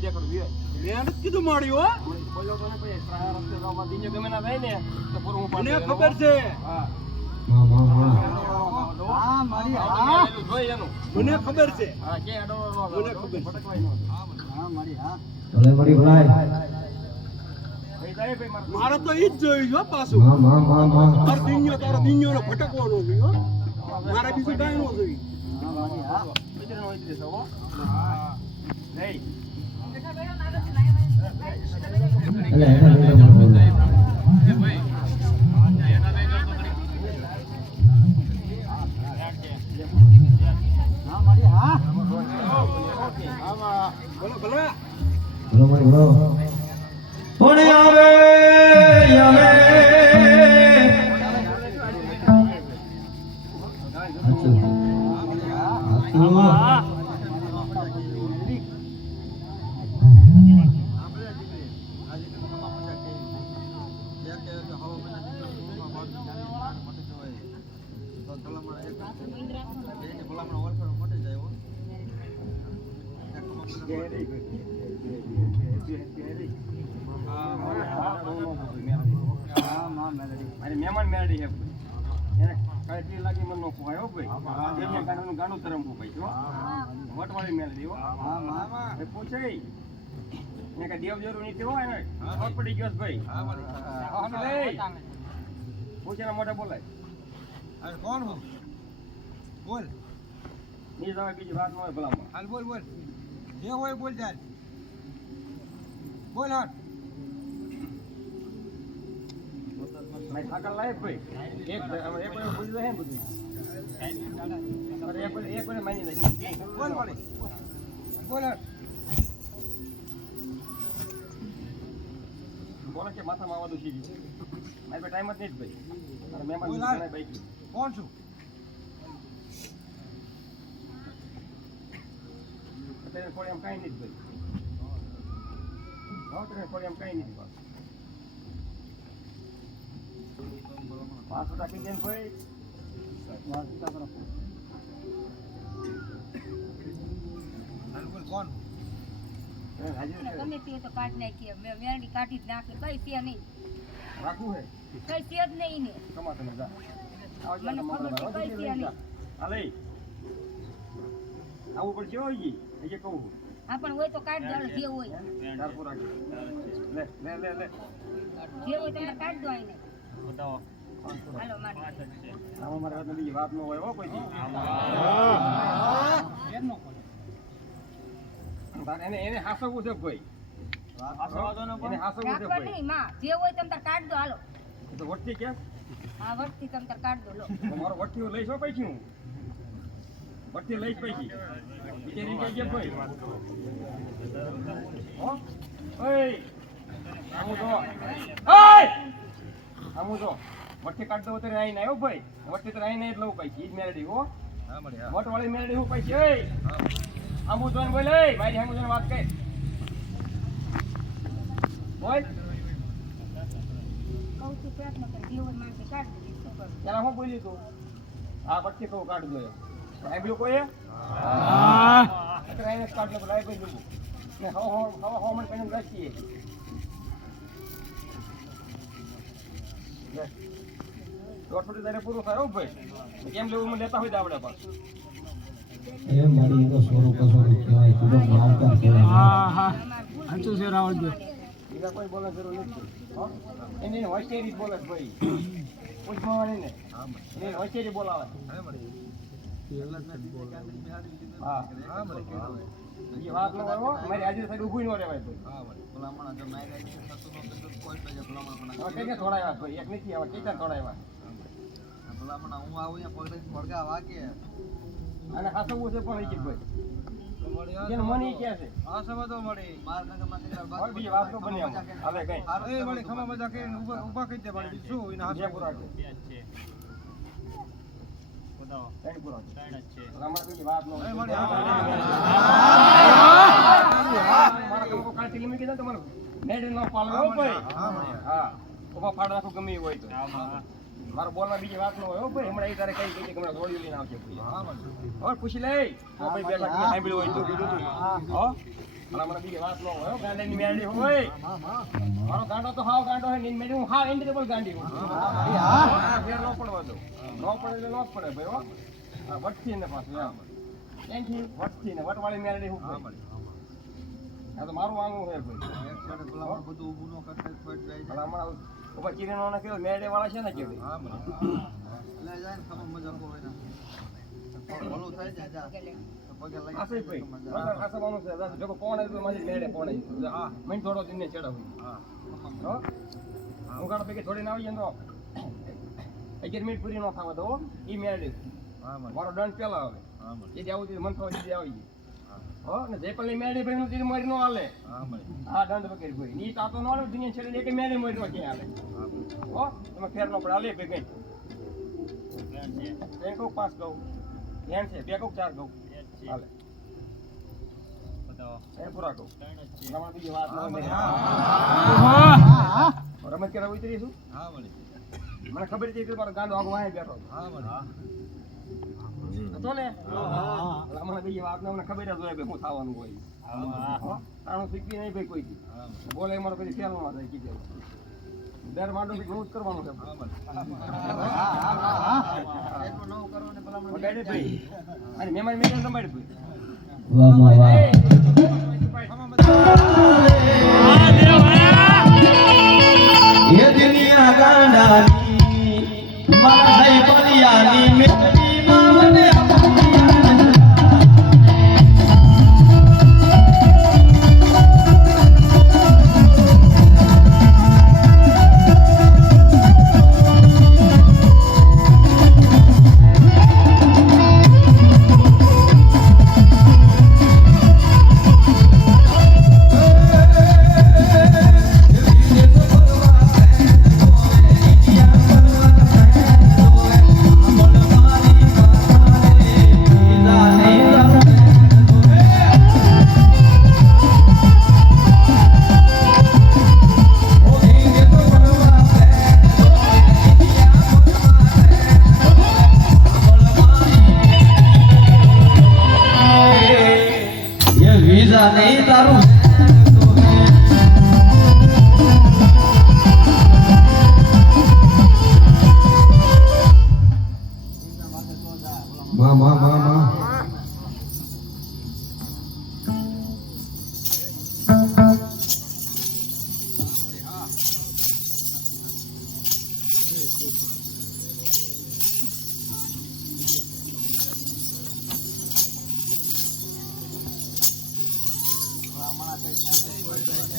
કરી દે કરું મેં કીધું માડ્યો બોલો તો ને ભાઈ ત્રણ રસ્તે જવા દીને ગમે ના થાય ને તો પૂરું મને ખબર છે હા હા મારી હા જોઈ એનું મને ખબર છે હા કે અડો મને ખબર છે ભટકવાય નો હા મારી હા ભલે મળી ભાઈ ભાઈ જાય ભાઈ મારે તો ઈ જ જોયું છે પાછું તારો દિન્યો નો ભટકવાનો છે હો મારે બીજું કાંઈ ન જોયું હા મારી હા મિત્રનો હોય છે હો હા નહીં હા મારી હા બોલો બોલો બોલો મળી બોલો કોણે આવે આવે મારી મહેમાન મેળડી હે એને કાઈ લાગી મન નો ખવાયો ભાઈ એને ગાનું ગાનું તરમવું ભાઈ જો વટવાળી મેળડી હો હા મામા એ પૂછે ને કે દેવ જરૂર ની થયો એને ખબર પડી ગયો ભાઈ હા પૂછે ના મોઢે બોલાય અરે કોણ હું બોલ ની જવા બીજી વાત ન હોય ભલામાં હાલ બોલ બોલ જે હોય બોલ ચાલ બોલ હટ ભાઈ ઠાકર લાયક ભાઈ એક એક પૂછી દે હે બધું અરે એક માની દે બોલ પડે બોલ હટ બોલે કે માથામાં આવવા દો સીધી મારી પાસે ટાઈમ જ નહીં ભાઈ મારા મહેમાન બોલ ઘણા બાઈક કોણ છું અત્યારે કોઈ એમ કાંઈ નહીં ભાઈ અત્યારે કોઈ એમ કાંઈ નહીં પાછું ટાકી દે ભાઈ હાલ બોલ કોણ ગમે તે તો કાઢ નાખીએ મેં વેરડી કાઢી જ નાખી કઈ છે નહીં રાખવું હે કઈ છે જ નહીં ને કમા તમે જા મને ખબર છે કઈ છે નહીં હાલે આવું પડશે હોય જી એ કહું હા પણ હોય તો કાઢ દો જે હોય ચારપુર રાખી લે લે લે લે જે હોય તમે કાઢ દો આઈને બતાવો હાલો મારી આમાં મારા હાથમાં બીજી વાત ન હોય હો કોઈ એને એને હાસવું છે ભાઈ એને હાસવું છે રાખવા ભાઈ નહીં માં જે હોય તમે તાર કાઢ દો હાલો તો વટતી કેમ હા વટતી તમે તાર કાઢ દો લો મારો વટતી લઈશ હો પૈસી હું વટતી લઈશ પૈસી બિચારી કે કેમ ભાઈ હો ઓય આમુ જો ઓય આમુ જો વટતી કાઢ દો ત્યારે આઈ ના આવ્યો ભાઈ વટતી તો આઈ ના એટલે પૈસી ઈ જ મેળડી હો હા મળી વટ વાળી મેળડી હું પૈસી ઓય આમુ જોન બોલે મારી આમુ જોન વાત કર બોલ કહું છું પ્રયત્ન કર જે હોય માણસે કાઢ દે શું કરું ત્યારે હું બોલી તું આ વટતી કહું કાઢ દો સાહેબ લોકો એ અત્યારે એને કાઢ લો લાઈ ભાઈ જોવું ને હવા મને કઈ રાખીએ દોઢ તારે પૂરું થાય ભાઈ કેમ લેવું મને લેતા હોય તો આપણે પાસ એ મારી તો સ્વરૂપ કહેવાય તું માવતા કહેવાય હા હા હંચું છે રાવળ દે બીજા કોઈ બોલે જરૂર નથી હો એની હોશિયારી બોલે છે ભાઈ પૂછવાની ને એને હોશિયારી બોલાવે હા એ વાત ન કરો મારી આજે સાઈડ ઊભી ન રહેવાય ભાઈ કઈ થોડા ભાઈ એક નથી આવે કેટલા થોડા અને હાસવું છે પણ એક ભાઈ જેને મને ક્યાં છે આ સમજો મળી માર ઓય બીજી વાત તો બની આમ હાલે કઈ એ મળી ખમા મજા કે ઊભા કરી દે મળી શું એના જે પૂરા છે કઈ પૂરા છે રામા બીજી વાત ન એ મળી મારા લોકો કાઢી લીમી કીધા તમારું નેડ નો પાલવો ભાઈ હા ઉભા ફાડ રાખો ગમે હોય તો મારો બોલવા બીજી વાત ન હોય ભાઈ હમણાં એ તારે કઈ કઈ હમણાં દોડી લઈને આવશે ભાઈ હવે પૂછી લે તો ભાઈ બેઠા કે સાંભળ્યું હોય તો હો મને બીજી વાત ન હોય હો, ગાંડાની મેરડી હોય. મારો ગાંડો તો હાવ ગાંડો હોય ને મેરડી હું હાવ ઇન્દ્રિયબલ ગાંડી હું. હા, ફેર ન પડવા દઉં. ન પડે એટલે ન જ પડે ભાઈ હો. હા, વટથી ને પાછું એમ. ક્યાંથી? વટથી ને વટવાળી મેરડી હું ભાઈ. આ તો મારું વાંગું છે ભાઈ. ભલા હમણાં ઉપર ચીરીનો ને કેવો મેરડી વાળા છે ને કે ભાઈ. આ છે ભાઈ. આ સવાનું છે. જો કોણ આવ્યું મારી મેરડે કોણ આવ્યું. હા, મને થોડો દિને ચડા હોય. હો? હું ગાડો પૈકી થોડીને આવી જાય તો 11 મિનિટ પૂરી ન થવા દો. ઈ મેરડી. મારો દંડ પેલા આવે. એ આવું મન થવા દીધી આવી જાય. હો ને જેપલની મેરડી ભાઈ નું તીર મરી નો હાલે. હા, દંડ વગેરે ભાઈ. ની તાતો નો હાલે દુનિયા છેડે એક મેરડી મરી નો ક્યાં હાલે. હો તમે ફેર નો પડે હાલે ભાઈ ગઈ. બેન કો પાસ ગઉ. બેન છે બે કો ચાર ગઉ. હાલે. એ પૂરા કહું. તમારે બીજી વાત ન રમત કરવા ઉતરી છું. મને ખબર હતી કે મારો ગાંડો આગો વાંહે બેઠો હતો ને. મને બીજી વાત મને ખબર જ હોય શું થવાનું હોય. તાણું શીખવી નહીં ભાઈ કોઈ બોલે મારો કદી ફેર ન થાય કીધે દર માંડો બહુ જ કરવાનું છે. ભાઈ અને મહેમાન મેં સંભાળી ભાઈ. વાહ વાહ વાહ ये दुनिया गांडानी मारा सही पलियानी मेरी माने नहीं तारू માં માં માં માં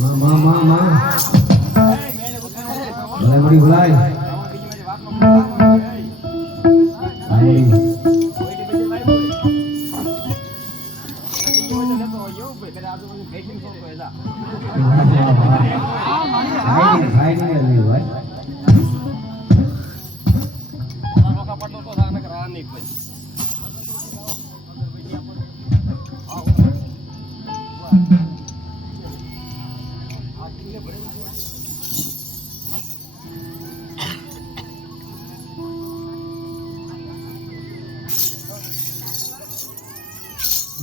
માં માં માં માં ભલે મળી ભલાય આઈ ખાઈ નહીં લેવી ભાઈ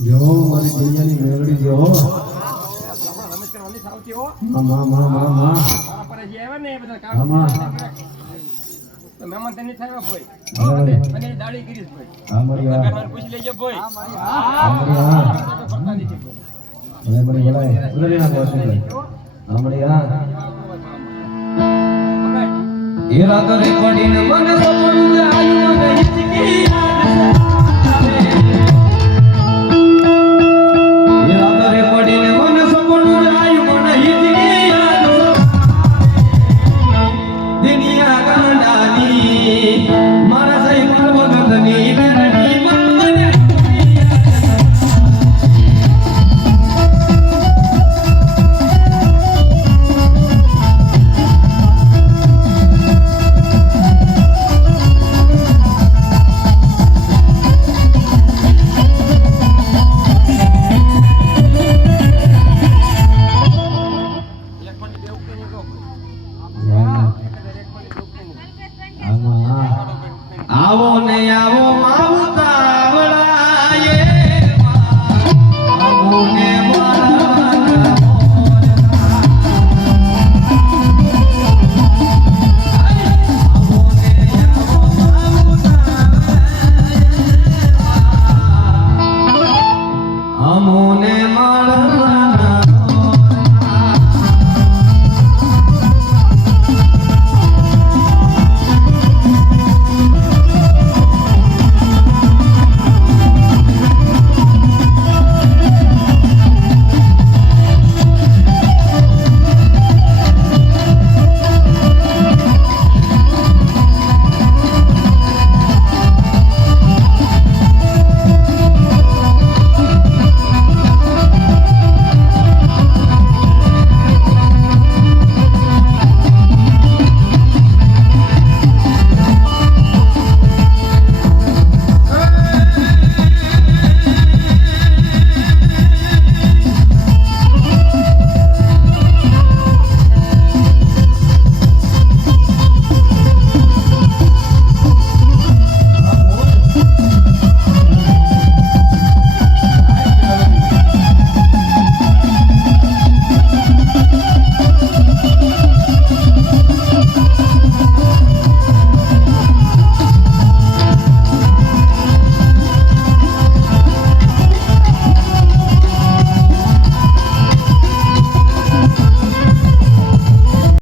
જો મારી દુનિયાની મેળડી જો માં માં માં માં મહેમાન તને થાય ભાઈ બરાબર. મને દાડી કરીશ ભાઈ. હા મારી મહેમાન પૂછી લેજો ભાઈ. ભલે મળી ભલાય ઉલરી ના બોસ ભાઈ હા મળી હા ये रात रे पड़ी न मन सपन आयु मन हिचकी